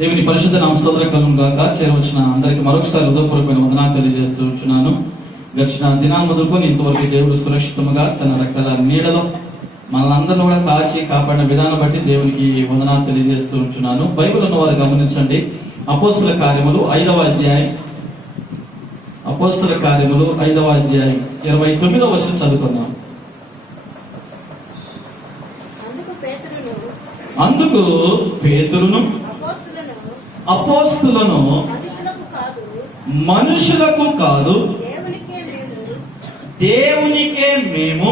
దేవుని పరిశుద్ధ నామ స్తోత్రం కలుగును గాక. చేరవచ్చిన అందరికి మరొకసారి హృదయపూర్వకమైన వందనాలు తెలియజేస్తూ ఉంటున్నాను. గడిచిన దినాలు మొదలుకొని ఇంతవరకు దేవుడు సురక్షితంగా తన రెక్కల నీడలో మనందరిని కూడా కాచి కాపాడిన విధానం బట్టి దేవునికి వందనాలు తెలియజేస్తూ ఉంటున్నాను. బైబిల్ ఉన్న వారు గమనించండి. అపోస్తుల కార్యములు 5వ అధ్యాయం, అపోస్తుల కార్యములు 5వ అధ్యాయం 29వ వచనం చదువుకున్నాం. అందుకు పేతురును అపోస్తులను మనుషులకు కాదు దేవునికే మేము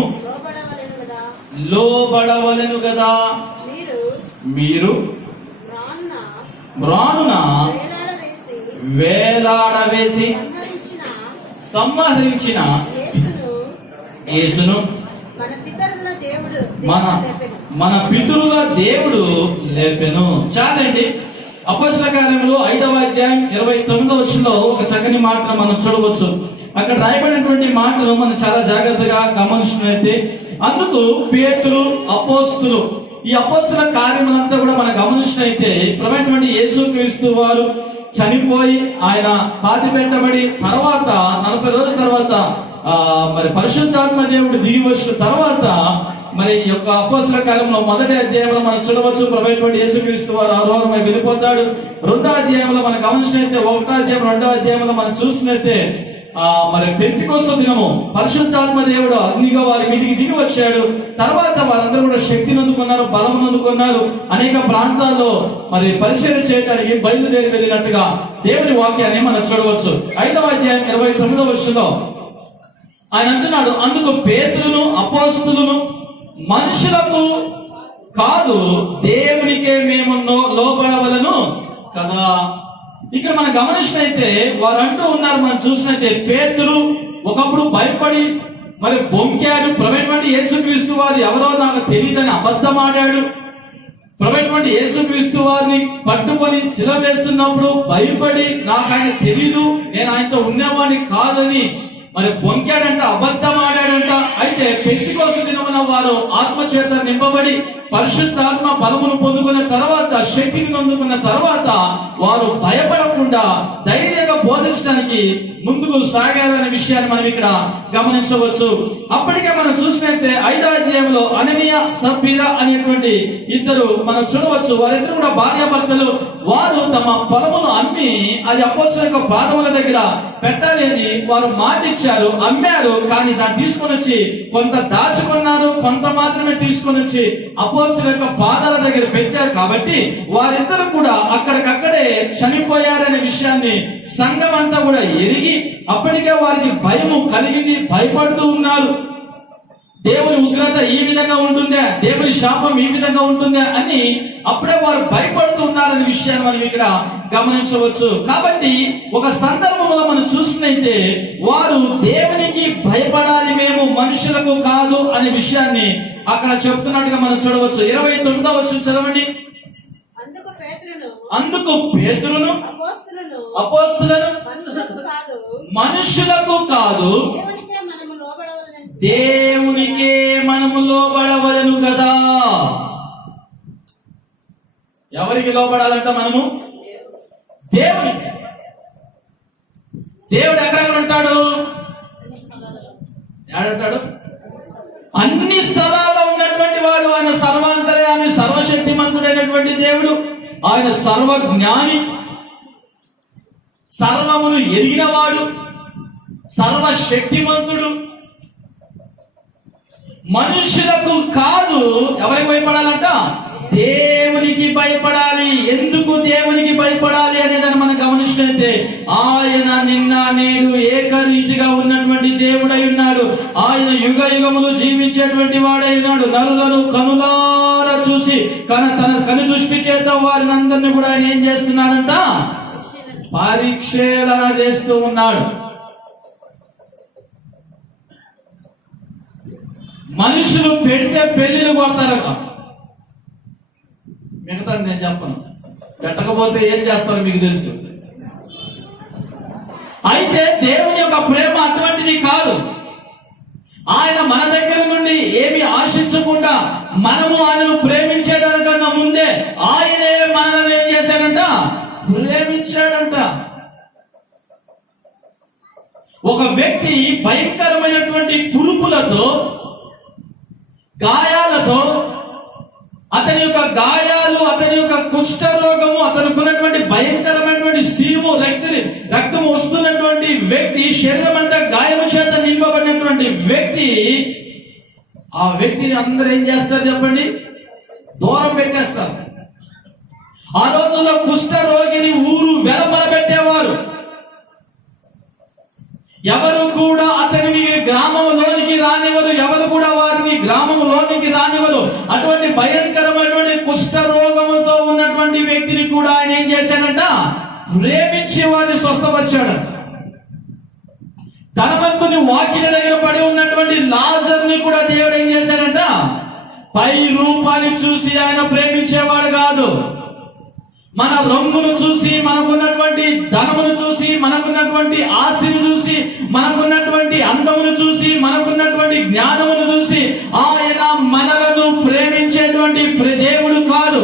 లోబడవలెను గదా. మీరు రానున వేలాడవేసి సంహరించిన యేసును మన పితరుల దేవుడు లేపెను. చాలండి. అపోస్తల కార్యములు 5వ అధ్యాయం 29వ వచనంలో ఒక చక్కని మాటను మనం చూడవచ్చు. అక్కడ రాయబడినటువంటి మాటలు మనం చాలా జాగ్రత్తగా గమనించినట్లయితే, అందుకు పేతురు అపోస్తులు, ఈ అపోస్తుల కార్యములంతా కూడా మనం గమనించినట్లయితే ప్రభువైనటువంటి యేసుక్రీస్తు వారు చనిపోయి ఆయన పాతి పెట్టబడి తర్వాత 40 రోజుల తర్వాత మరి పరిశుద్ధాత్మ దేవుడు దిగి వచ్చిన తర్వాత మరి ఈ యొక్క అపోస్తల కార్యంలో 1వ అధ్యాయంలో మనం చూడవచ్చు. ప్రభువైనటువంటి యేసుక్రీస్తు వారు ఆరోహణమై వెళ్ళిపోతాడు. 2వ అధ్యాయంలో మనం గమనించినట్లయితే 1వ అధ్యాయం 2వ అధ్యాయంలో మనం చూసినట్లయితే మరి పెంతెకొస్తు దినము పరిశుద్ధాత్మ దేవుడు అగ్నిగా వారి మీదికి దిగి వచ్చాడు. తర్వాత వారందరూ కూడా శక్తిని అందుకున్నారు, బలం అందుకున్నారు. అనేక ప్రాంతాల్లో మరి పరిచయం చేయడానికి బయలుదేరి వెళ్ళినట్టుగా దేవుని వాక్యాన్ని మనం చూడవచ్చు. 5వ అధ్యాయం 29వ వచనంలో ఆయన అంటున్నాడు, అందుకు పేతురును అపోస్తులను మనుషులకు కాదు దేవునికే మేము లోబడవలను కదా. ఇక్కడ మనం గమనించినైతే వారు అంటూ ఉన్నారు, మనం చూసినైతే పేతురు ఒకప్పుడు భయపడి మరి బొంకాడు. ప్రభువైనటువంటి యేసుక్రీస్తు వారు ఎవరో నాకు తెలియదని అబద్ధం ఆడాడు. ప్రభువైనటువంటి యేసుక్రీస్తు వారిని పట్టుకొని శిల వేస్తున్నప్పుడు భయపడి నాకు ఆయన తెలీదు, నేను ఆయనతో ఉన్నవాడిని కాదని మరి బొంకాడంట, అబద్ధం ఆడాడంట. అయితే పెంతెకొస్తు దినమున వారు ఆత్మచేత నింపబడి పరిశుద్ధాత్మ బలమును పొందుకున్న తర్వాత, శక్తిని పొందుకున్న తర్వాత వారు భయపడకుండా ధైర్యంగా బోధించడానికి ముందుకు సాగారనే విషయాన్ని మనం ఇక్కడ గమనించవచ్చు. అప్పటికే మనం చూసినట్లయితే 5వ అధ్యాయంలో అననీయ సప్పీరా అనేటువంటి ఇద్దరు మనం చూడవచ్చు. వారిద్దరు కూడా భార్యాభర్తలు. వారు తమ పొలమును అమ్మి అది అపోస్తలుల యొక్క పాదముల దగ్గర పెట్టాలని వారు మాట ఇచ్చారు, అమ్మారు. కానీ దాన్ని తీసుకొని వచ్చి కొంత దాచుకున్నారు, కొంత మాత్రమే తీసుకొని వచ్చి అపోస్తలుల యొక్క పాదాల దగ్గర పెట్టారు. కాబట్టి వారిద్దరు కూడా అక్కడికక్కడే చనిపోయారనే విషయాన్ని సంఘం అంతా కూడా ఎరిగి అప్పటికే వారికి భయము కలిగింది, భయపడుతూ ఉన్నారు. దేవుని ఉగ్రత ఈ విధంగా ఉంటుందా, దేవుని శాపం ఈ విధంగా ఉంటుందా అని అప్పుడే వారు భయపడుతూ ఉన్నారనే విషయాన్ని మనం ఇక్కడ గమనించవచ్చు. కాబట్టి ఒక సందర్భంలో మనం చూసినైతే వారు దేవునికి భయపడాలి, మేము మనుషులకు కాదు అనే విషయాన్ని అక్కడ చెప్తున్నట్టుగా మనం చూడవచ్చు. 29వ వచనం చదవండి. అందుకు పేతురును అపోస్తులను మనుషులకు కాదు దేవునికే మనము లోబడవలెను కదా. ఎవరికి లోబడాలంట మనము? దేవునికి. దేవుడు ఎక్కడెక్కడ ఉంటాడు? ఏడంటాడు? అన్ని స్థలాల్లో ఉన్నటువంటి వాడు. ఆయన సర్వాంతర్యామి, సర్వశక్తిమంతుడైనటువంటి దేవుడు. ఆయన సర్వజ్ఞాని, సర్వమును ఎరిగినవాడు, సర్వశక్తిమంతుడు. మనుషులకు కాదు. ఎవరికి భయపడాలంట? దేవునికి భయపడాలి. ఎందుకు దేవునికి భయపడాలి అనేదాన్ని మనం గమనించినట్లయితే ఆయన నిన్న నేడు ఏకరీతిగా ఉన్నటువంటి దేవుడై ఉన్నాడు. ఆయన యుగ యుగములు జీవించేటువంటి వాడై ఉన్నాడు. నరులను కనులారా చూసి తన కనుదృష్టి చేత వారిని అందరినీ కూడా ఆయన ఏం చేస్తున్నాడంట? పరిశీలన చేస్తూ ఉన్నాడు. మనుషులు పెడితే పెళ్లిలు కొడతారట. మిగతా నేను చెప్పను. పెట్టకపోతే ఏం చేస్తారో మీకు తెలుసు. అయితే దేవుని యొక్క ప్రేమ అటువంటిది కాదు. ఆయన మన దగ్గర నుండి ఏమి ఆశించకుండా మనము ఆయనను ప్రేమించేదానికన్నా ముందే ఆయనే మనల్ని ఏం చేశాడంట? ప్రేమించాడంట. ఒక వ్యక్తి భయంకరమైనటువంటి కురుపులతో, గాయాలతో, అతని యొక్క గాయాలు, అతని యొక్క కుష్ఠరోగము, అతనికి ఉన్నటువంటి భయంకరమైనటువంటి సీము, రక్తము వస్తున్నటువంటి వ్యక్తి, శరీరం అంతా గాయము చేత నింపబడినటువంటి వ్యక్తి, ఆ వ్యక్తిని అందరూ ఏం చేస్తారు చెప్పండి? దూరం పెట్టేస్తారు. ఆ రోజుల్లో కుష్ఠ రోగిని ఊరు వెలపల పెట్టేవారు. ఎవరు కూడా అతనిని గ్రామంలోనికి రానివ్వరు, ఎవరు కూడా వారిని గ్రామంలోనికి రానివ్వరు. అటువంటి భయంకరమైనటువంటి కుష్ఠ రోగముతో ఉన్నటువంటి వ్యక్తిని కూడా ఆయన ఏం చేశాడంట? ప్రేమించి వారిని స్వస్థపరిచాడు. ధనవంతుని వాకిలి దగ్గర పడి ఉన్నటువంటి లాజర్ని కూడా దేవుడు ఏం చేశాడంట? పై రూపాన్ని చూసి ఆయన ప్రేమించేవాడు కాదు. మన రంగును చూసి, మనకున్నటువంటి ధనమును చూసి, మనకున్నటువంటి ఆస్తిని చూసి, మనకున్నటువంటి అందమును చూసి, మనకున్నటువంటి జ్ఞానమును చూసి ఆయన మనలను ప్రేమించేటువంటి దేవుడు కాదు.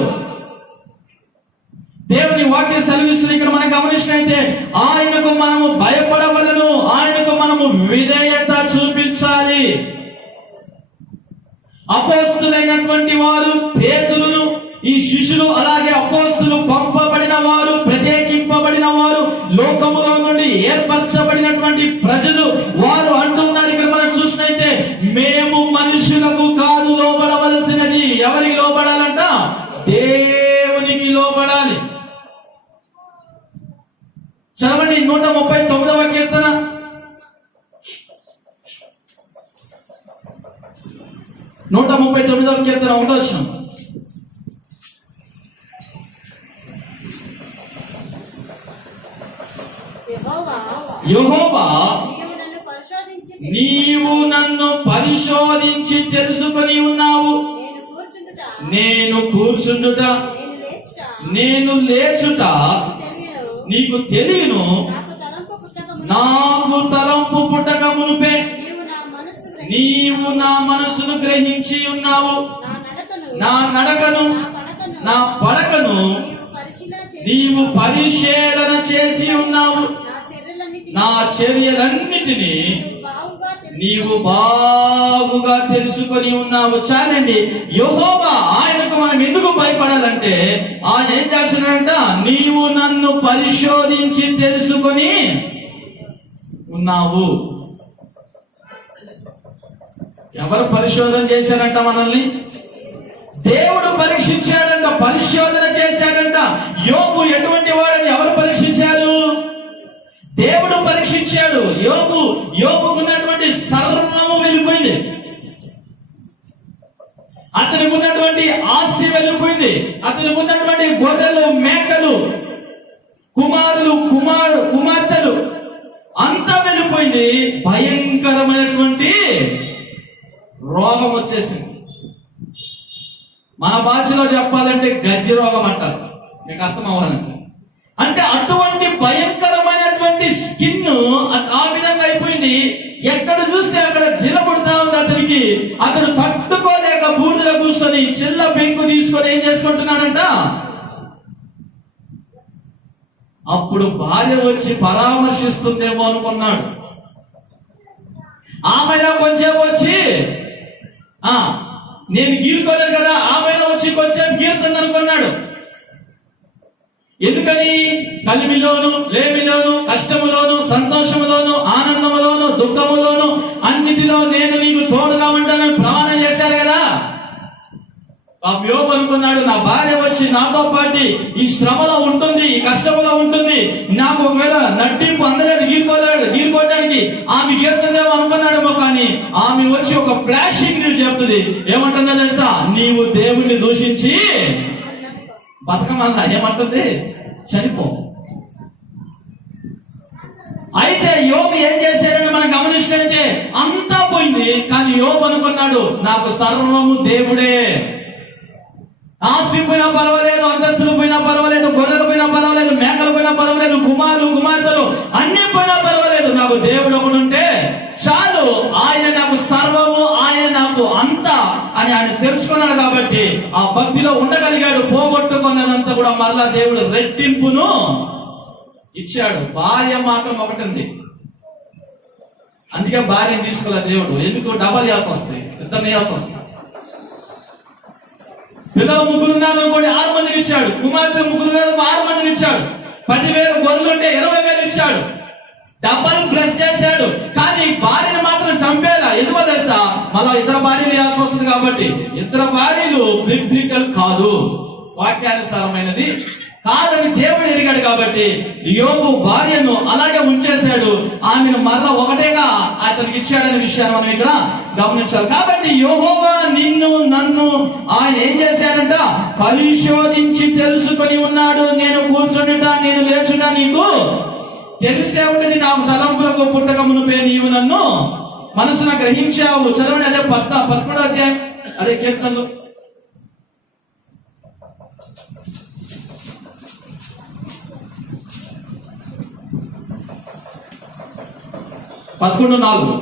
దేవుని వాక్యం సెలవిస్తుంది. ఇక్కడ మనం గమనించినైతే ఆయనకు మనము భయపడవలను, ఆయనకు మనము విధేయత చూపించాలి. అపోస్తులైనటువంటి వారు, పేతురును, ఈ శిష్యులు, అలాగే అపోస్తులు, పంపబడిన వారు, ప్రత్యేకింపబడిన వారు, లోకములో నుండి ఏర్పరచబడినటువంటి ప్రజలు, వారు అంటున్నారు ఇక్కడ మనం చూసినైతే, మేము మనుషులకు కాదు లోబడవలసినది. ఎవరికి లోబడాలంట? దేవునికి లోబడాలి. చదవండి 139వ కీర్తన. నూట 139వ కీర్తన 1వ వచనం. యెహోవా, నీవు నన్ను పరిశోధించి తెలుసుకొని ఉన్నావు. నేను కూర్చుండుట, నేను లేచుట నీకు తెలియను. నాకు తలంపు పుట్టక మునుపే నీవు నా మనస్సును గ్రహించి ఉన్నావు. నా నడకను, నా పడకను నీవు పరిశీలన చేసి ఉన్నావు. నా చర్యలన్నిటినీ నీవు బాగుగా తెలుసుకొని ఉన్నావు. చాలండి. యెహోవా, ఆయనకు మనం ఎందుకు భయపడాలంటే ఆయన ఏం చేస్తున్నాడంట? నీవు నన్ను పరిశోధించి తెలుసుకొని ఉన్నావు. ఎవరు పరిశోధన చేశారంట మనల్ని? దేవుడు పరీక్షించాడంట, పరిశోధన చేశాడంట. యోబు ఎటువంటి వాడని ఎవరు పరీక్షించారు? దేవుడు పరీక్షించాడు. యోబుకున్నటువంటి సర్వము వెళ్ళిపోయింది. అతనికి ఉన్నటువంటి ఆస్తి వెళ్ళిపోయింది. అతనికి ఉన్నటువంటి గొర్రెలు, మేకలు, కుమారులు, కుమార్తెలు అంతా వెళ్ళిపోయింది. భయంకరమైనటువంటి రోగం వచ్చేసింది. మన భాషలో చెప్పాలంటే గజ్జి రోగం అంటారు. మీకు అర్థం అవ్వాలంటే, అంటే అటువంటి భయంకరమైనటువంటి స్కిన్ ఆ విధంగా అయిపోయింది. ఎక్కడ చూస్తే అక్కడ జిలబుడతా ఉంది అతనికి. అతడు తట్టుకోలేక బూడిలో కూర్చొని చిల్ల పెంకు తీసుకొని ఏం చేసుకుంటున్నాడంట? అప్పుడు భార్య వచ్చి పరామర్శిస్తుందేమో అనుకున్నాడు. ఆమె కొంచెం వచ్చి నేను గీరుకోలేదు కదా, ఆమె వచ్చి కొంచెం గీరుతుంది అనుకున్నాడు. ఎందుకని? కలిమిలోను, లేమిలోను, కష్టములోను, సంతోషములోను, ఆనందములోను, దుఃఖములోను అన్నిటిలో నేను నీకు తోడుగా ఉంటానని ప్రమాణం చేశారు కదా. యోబు అనుకున్నాడు, నా భార్య వచ్చి నాతో పాటు ఈ శ్రమలో ఉంటుంది, ఈ కష్టములో ఉంటుంది, నాకు ఒకవేళ నట్టింపు అందలేదు, గీరుకోవడానికి ఆమె గీరుతుందేమో అనుకున్నాడేమో. కానీ ఆమె వచ్చి ఒక ఫ్లాషింగ్ న్యూస్ చెప్తుంది. ఏమంటుందో తెలుసా? నీవు దేవుణ్ణి దూషించి బతకమన్నా. ఏమంటుంది? చనిపో. అయితే యోబు ఏం చేశాడని మనం గమనించినట్టే అంతా పోయింది. కానీ యోబు అనుకున్నాడు, నాకు సర్వము దేవుడే. ఆస్తి పోయినా పర్వాలేదు, అంతస్తులు పోయినా పర్వాలేదు, గొర్రెలు పోయినా పర్వాలేదు, మేకలు పోయినా పర్వాలేదు, కుమారులు, కుమార్తెలు అన్ని పోయినా పర్వాలేదు, నాకు దేవుడు ఒకడుంటే చాలు. ఆయన నాకు సర్వము, ఆయన నాకు అంతా అని ఆయన తెలుసుకున్నాడు కాబట్టి ఆ భక్తిలో ఉండగలిగాడు. పోగొట్టుకున్నదంతా కూడా మరలా దేవుడు రెట్టింపును ఇచ్చాడు. భార్య మాత్రం ఒకటి ఉంది, అందుకే భార్యను తీసుకోలేదు దేవుడు. ఎందుకు? డబల్ చేయాల్సి వస్తుంది, ఇద్దరు వేయాల్సి వస్తుంది. పిల్లలు ముగ్గురు ఉన్నారు అనుకోండి, 6 మందిని ఇచ్చాడు. కుమార్తె ముగ్గురు ఉన్నారు, 6 మందిని ఇచ్చాడు. 10,000 గొర్రెలుంటే 20,000 ఇచ్చాడు. డబల్ ప్లస్ చేశాడు. కానీ భార్యను మాత్రం చంపేలా. ఎందుకో తెలుసా? మళ్ళా ఇద్దరు భార్యలు వేయాల్సి వస్తుంది కాబట్టి. ఇద్దరు భార్యలు బిబ్లికల్ కాదు, వాక్యానుసారమైనది కాదని దేవుడు ఎరిగాడు కాబట్టి యోబు భార్యను అలాగే ఉంచేశాడు. ఆమెను మరలా ఒకటేగా అతనికి ఇచ్చాడనే విషయాన్ని మనం ఇక్కడ గమనించాలి. కాబట్టి యెహోవా నిన్ను నన్ను ఆయన ఏం చేశాడంట? పరిశోధించి తెలుసుకొని ఉన్నాడు. నేను కూర్చుండుట నేను లేచుట నీకు తెలిసే ఉన్నది. నాకు తలంపులకు పుట్టక మునుపే నీవు నన్ను మనసున గ్రహించావు. చదవండి, అదే 11వ అధ్యాయం, అదే కీర్తనలు 11:4.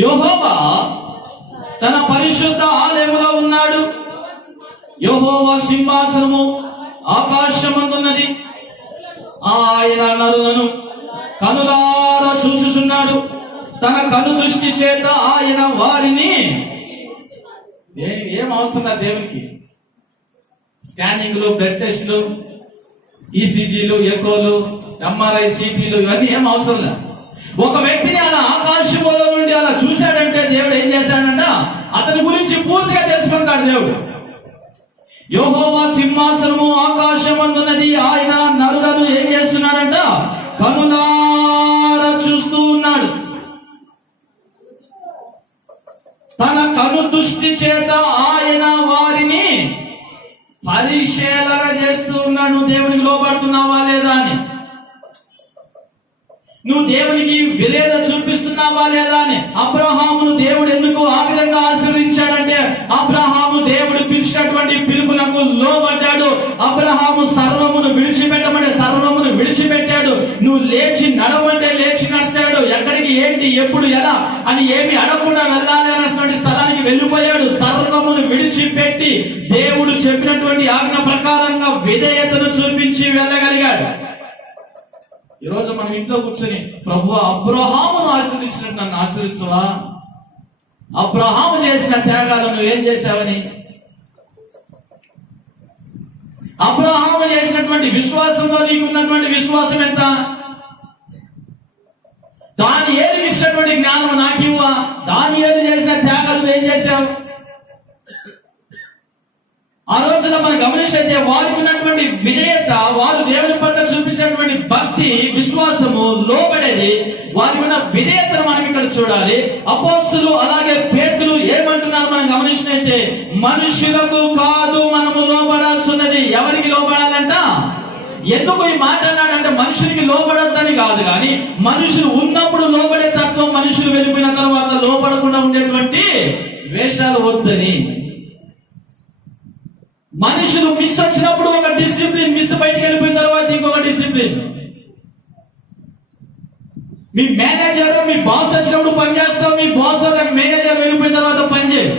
యెహోవా తన పరిశుద్ధ ఆలయములో ఉన్నాడు. యెహోవా సింహాసనము ఆకాశమందున్నది. ఆయన నరులను కనులారా చూచుచున్నాడు. తన కను దృష్టి చేత ఆయన వారిని ఏం అవసరం లేదు దేవునికి. స్కానింగ్లు, బ్లడ్ టెస్టులు, ఈసీజీలు, ఎకోలు, ఎంఆర్ఐ, సిటీలు ఇవన్నీ ఏం అవసరం లేదు. ఒక వ్యక్తిని అలా ఆకాశంలో నుండి అలా చూశాడంటే దేవుడు ఏం చేశాడంట? అతని గురించి పూర్తిగా తెలుసుకుంటాడు దేవుడు. యెహోవా సింహాసనము ఆకాశమందున్నది. ఆయన నరులను ఏం చేస్తున్నాడంట? కనులారా చూస్తూ ఉన్నాడు. తన కను దృష్టి చేత ఆయన వారిని పరిశీలన చేస్తూ ఉన్నాడు. నువ్వు దేవునికి లోబడుతున్నావా లేదా అని, నువ్వు దేవునికి విధేయత చూపిస్తున్నావా లేదా అని. అబ్రహామును దేవుడు ఎందుకు ఆ విధంగా ఆశీర్వదించాడంటే అబ్రహాము దేవుడు పిలిచినటువంటి పిలుపునకు లోబడ్డాడు. అబ్రహాము సర్వమును విడిచిపెట్టమంటే సర్వమును విడిచిపెట్టాడు. నువ్వు లేచి నడవంటే లేచి నడిచాడు. ఎక్కడికి, ఏంటి, ఎప్పుడు, ఎలా అని ఏమి అడగకుండా వెళ్ళాలి అన్నటువంటి స్థలానికి వెళ్ళిపోయాడు. సర్వమును విడిచిపెట్టి దేవుడు చెప్పినటువంటి ఆజ్ఞ ప్రకారంగా విధేయతను చూపించి వెళ్ళగలిగాడు. ఈ రోజు మనం ఇంట్లో కూర్చొని ప్రభువా అబ్రహామును ఆశీర్వదించినట్టు నన్ను ఆశీర్వించవా? అబ్రహాము చేసిన త్యాగాలను నువ్వేం చేశావని, అబ్రహాము చేసినటువంటి విశ్వాసంలో నీకున్నటువంటి విశ్వాసం ఎంత? దానియేలు ఇచ్చినటువంటి జ్ఞానం నాకు ఇవ్వా? దానియేలు చేసిన త్యాగాలు నువ్వేం చేశావు? ఆ రోజున మనం గమనిస్తే వారికి ఉన్నటువంటి విధేయత, వారు దేవుని పట్ల చూపించినటువంటి భక్తి, విశ్వాసము, లోబడేది, వారికి ఉన్న విధేయతను మనం ఇక్కడ చూడాలి. అపోస్తులు అలాగే పేతులు ఏమంటున్నారు మనం గమనించినట్టే, మనుషులకు కాదు మనము లోబడాల్సి ఉన్నది. ఎవరికి లోబడాలంట? ఎందుకు ఈ మాట అన్నాడంటే మనుషులకి లోబడొద్దని కాదు, కానీ మనుషులు ఉన్నప్పుడు లోబడే తత్వం, మనుషులు వెళ్ళిపోయిన తర్వాత లోబడకుండా ఉండేటువంటి వేషాలు వద్దని. మనుషులు మిస్ వచ్చినప్పుడు ఒక డిసిప్లిన్, మిస్ బయటికి వెళ్ళిపోయిన తర్వాత ఇంకొక డిసిప్లిన్. మీ మేనేజర్, మీ బాస్ వచ్చినప్పుడు పనిచేస్తావు, మీ బాస్ మేనేజర్ వెళ్ళిపోయిన తర్వాత పనిచేయవు.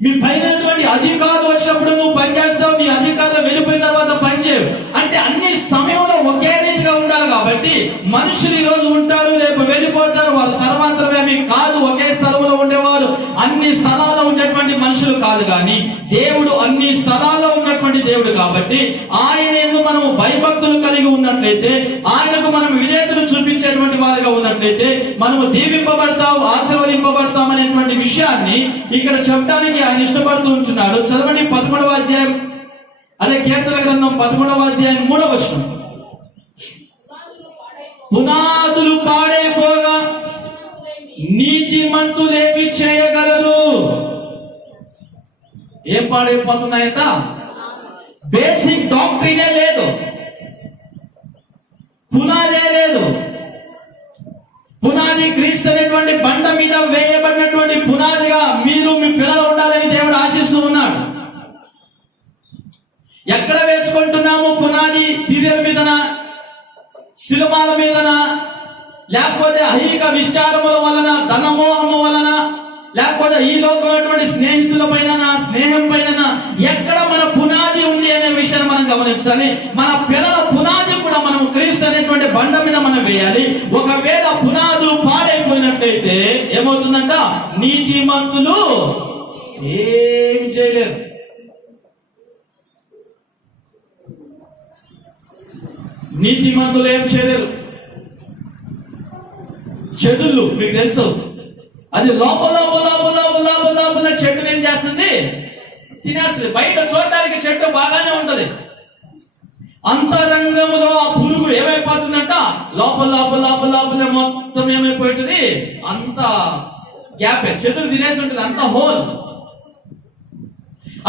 మీ పైనటువంటి అధికారులు వచ్చినప్పుడు నువ్వు పనిచేస్తావు, నీ అధికారులు వెళ్ళిపోయిన తర్వాత పనిచేయవు. అంటే అన్ని సమయంలో ఒకే రీతిగా ఉండాలి. కాబట్టి మనుషులు ఈ రోజు ఉంటారు, రేపు వెళ్ళిపోతారు. వారు సర్వాంతరమేమీ కాదు, ఒకే స్థలంలో ఉండేవారు, అన్ని స్థలాల్లో ఉండేటువంటి మనుషులు కాదు. కానీ దేవుడు అన్ని స్థలాల్లో ఉన్నటువంటి దేవుడు కాబట్టి ఆయన యందు మనము భయభక్తులు కలిగి ఉన్నట్లయితే, ఆయనకు మనం విధేయతను చూపించేటువంటి వారిగా ఉన్నట్లయితే మనము దీవింపబడతాం, ఆశీర్వదింపబడతాం అనేటువంటి విషయాన్ని ఇక్కడ చెప్పడానికి ఆయన ఇష్టపడుతూ ఉంటున్నాడు. చదవండి 11వ అధ్యాయం, అదే కీర్తన గ్రంథం 11వ అధ్యాయం 3వ వచనం. పునాదులు పాడైపోగా నీతిమంతులేమి చేయగలరు? ఏం పాడైపోతున్నాయంట? బేసిక్ డాక్టరీనే లేదు, పునాదే లేదు. పునాది క్రీస్తు అనేటువంటి బండ మీద వేయబడినటువంటి పునాదిగా మీరు మీ పిల్లలు ఉండాలని దేవుడు ఆశిస్తూ ఉన్నాడు. ఎక్కడ వేసుకుంటున్నాము పునాది? సీరియల్ మీదనా, సినిమాల మీదనా, లేకపోతే ఐహిక విచారముల వలన, ధనమోహము వలన, లేకపోతే ఈ లోకమైనటువంటి స్నేహితుల పైన, స్నేహం పైన ఎక్కడ మన పునాది ఉంది అనే విషయాన్ని మనం గమనించాలి. మన పిల్లల పునాది కూడా మనం క్రీస్తు అనేటువంటి బండ మీద మనం వేయాలి. ఒకవేళ పునాదులు పాడైపోయినట్లయితే ఏమవుతుందంట? నీతిమంతులు ఏం చేయలేరు. నీతిమంతులు ఏం చేయలేరు. చెడులు మీకు తెలుసు, అది లోపల చెట్టును ఏం చేస్తుంది? తినేస్తుంది. బయట చూడడానికి చెట్టు బాగానే ఉంటది, అంతరంగంలో ఆ పురుగు ఏమైపోతుందంట? లోపల మొత్తం ఏమైపోతుంది? అంత గ్యాప్, చెట్టును తినేసి ఉంటుంది, అంత హోల్.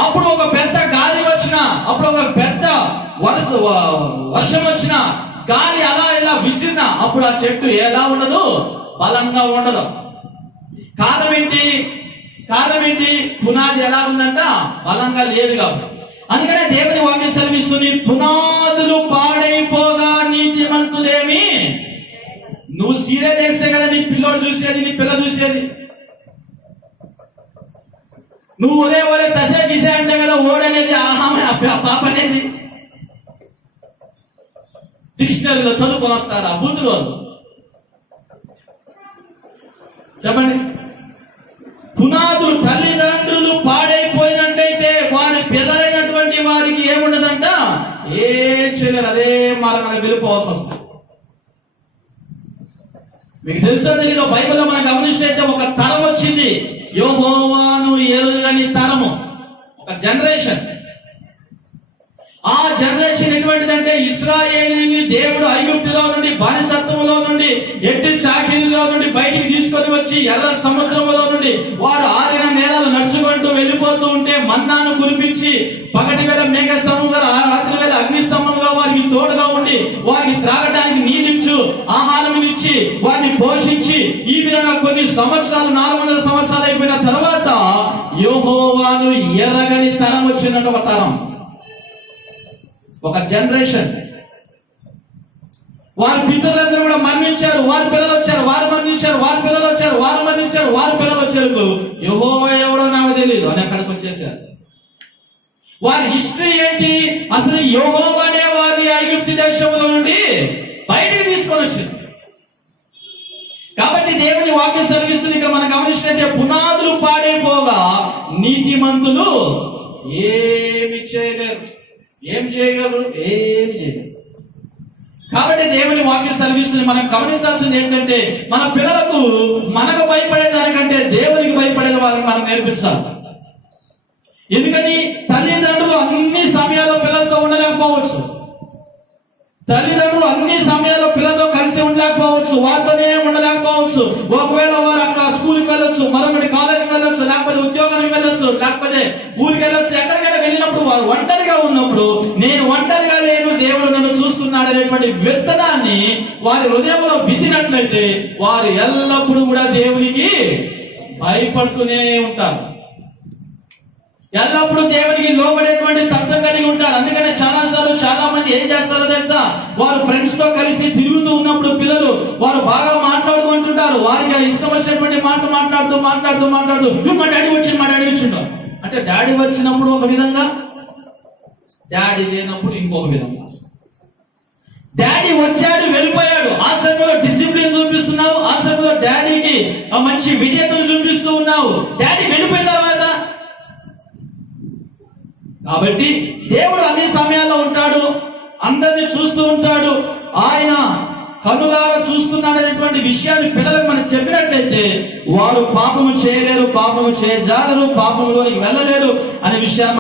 అప్పుడు ఒక పెద్ద గాలి వచ్చినా, అప్పుడు ఒక పెద్ద వర్షం వచ్చినా, గాలి అలా ఇలా విసిరినా అప్పుడు ఆ చెట్టు ఎలా ఉండదు? బలంగా ఉండదు. కారణం ఏంటి? పునాది ఎలా ఉందంట? బలంగా లేదు కాబట్టి. అందుకనే దేవుని వాక్యం సెలవిస్తుంది, పునాదులు పాడైపోగా నీతిమంతులేమి. నువ్వు సీరియల్ వేస్తే కదా నీ పిల్లోడు చూసేది, నీ పిల్ల చూసేది. నువ్వు ఒరే తసే గిసే అంటే కదా ఓడనేది, పాప అనేది. డిక్షనరీలో చదువుకొని వస్తారా బూతులు? చెప్పండి. పునాదులు తల్లిదండ్రులు పాడైపోయినట్లయితే వారి పిల్లలైనటువంటి వారికి ఏముండదంట? ఏం చేయలేరు. అదే మార్గాన్ని వెళ్ళిపోవాల్సి వస్తుంది. మీకు తెలుసో తెలీదో, బైబిల్లో మనం గమనించినట్లయితే ఒక తరం వచ్చింది, యెహోవాను ఎరుగని తరము, ఒక జనరేషన్. ఆ జనరేషన్ ఎటువంటిదంటే, ఇశ్రాయేలీయుల్ని దేవుడు ఐగుప్తులో నుండి, బానిసత్వంలో నుండి, ఎట్టి చాకిరీలో నుండి బయటికి తీసుకొని వచ్చి ఎర్ర సముద్రంలో నుండి వారు ఆరిన నేలలు నడుచుకుంటూ వెళ్ళిపోతూ ఉంటే మన్నాను కురిపించి, పగటి వేళ మేఘస్తంభంగా, రాత్రి వేళ అగ్నిస్తంభంగా వారికి తోడుగా ఉండి వారికి త్రాగడానికి నీళ్ళిచ్చు, ఆహారం ఇచ్చి వారిని పోషించి, ఈ విధంగా కొన్ని సంవత్సరాలు, 400 సంవత్సరాలు అయిపోయిన తర్వాత యెహోవాను ఎరగని తరం వచ్చినట్టు ఒక తరం, ఒక జనరేషన్. వారి పితరులందరూ కూడా మరణించారు, వారి పిల్లలు వచ్చారు, వారు మరణించారు, వారి పిల్లలు వచ్చారు, వారు మరణించారు, వారి పిల్లలు వచ్చారు. యెహోవా ఎవడో నాకు తెలియదు అని అక్కడికి వచ్చేసారు. వారి హిస్టరీ ఏంటి? అసలు యెహోవా అనే వారి ఐగుప్తు దేశంలో నుండి బయటికి తీసుకొని వచ్చింది. కాబట్టి దేవుని వాక్యం సెలవిస్తుంది, ఇక్కడ మనం గమనించినట్లయితే పునాదులు పాడైపోగా నీతిమంతులు ఏమి చేయలేరు. ఏం చేయగలరు? ఏమి చేయగలరు. కాబట్టి దేవుని వాక్యం సెలవిస్తుంది, మనం గమనించాల్సింది ఏంటంటే, మన పిల్లలకు మనకు భయపడే దానికంటే దేవునికి భయపడే వాళ్ళకి మనం నేర్పించాలి. ఎందుకని? తల్లిదండ్రులు అన్ని సమయాల్లో పిల్లలతో ఉండలేకపోవచ్చు, తల్లిదండ్రులు అన్ని సమయాల్లో పిల్లలతో కలిసి ఉండలేకపోవచ్చు, వారితోనే ఉండలేకపోవచ్చు. ఒకవేళ వారు అక్కడ స్కూల్కి వెళ్ళొచ్చు, మరొకటి కాలేజీకి వెళ్ళొచ్చు, లేకపోతే ఉద్యోగానికి వెళ్ళొచ్చు, లేకపోతే ఊరికి వెళ్ళొచ్చు. ఎక్కడికైనా వెళ్ళినప్పుడు వారు ఒంటరిగా ఉన్నప్పుడు, నేను ఒంటరిగా లేను, దేవుడు నన్ను చూస్తున్నాడు అనేటువంటి విత్తనాన్ని వారి హృదయంలో విత్తినట్లయితే వారు ఎల్లప్పుడూ కూడా దేవునికి భయపడుతూనే ఉంటారు, ఎల్లప్పుడూ దేవునికి లోబడేటువంటి తత్వం కలిగి ఉంటారు. అందుకనే చాలా మంది ఏం చేస్తారో తెలుసా? వారు ఫ్రెండ్స్ తో కలిసి తిరుగుతూ ఉన్నప్పుడు పిల్లలు వారు బాగా మాట్లాడుకుంటుంటారు, వారికి ఇష్టం వచ్చినటువంటి మాట్లాడుతూ మా డాడీ వచ్చిండు అంటే, డాడీ వచ్చినప్పుడు ఒక విధంగా, డాడీ లేనప్పుడు ఇంకొక విధంగా. డాడీ వచ్చాడు, వెళ్ళిపోయాడు, ఆ సమయంలో డిసిప్లిన్ చూపిస్తున్నావు, ఆ సమయంలో డాడీకి మంచి విధేయతలు చూపిస్తూ ఉన్నావు. డాడీ వెళ్ళిపోయిన తర్వాత, కాబట్టి దేవుడు అన్ని సమయాల్లో ఉంటాడు, అందరినీ చూస్తూ ఉంటాడు, ఆయన కనులారా చూస్తున్నాడు అనేటువంటి విషయాన్ని పిల్లలకు మనం చెప్పినట్లయితే వారు పాపము చేయలేరు, పాపము చేయజాలరు, పాపంలోకి వెళ్ళలేరు అనే విషయాన్ని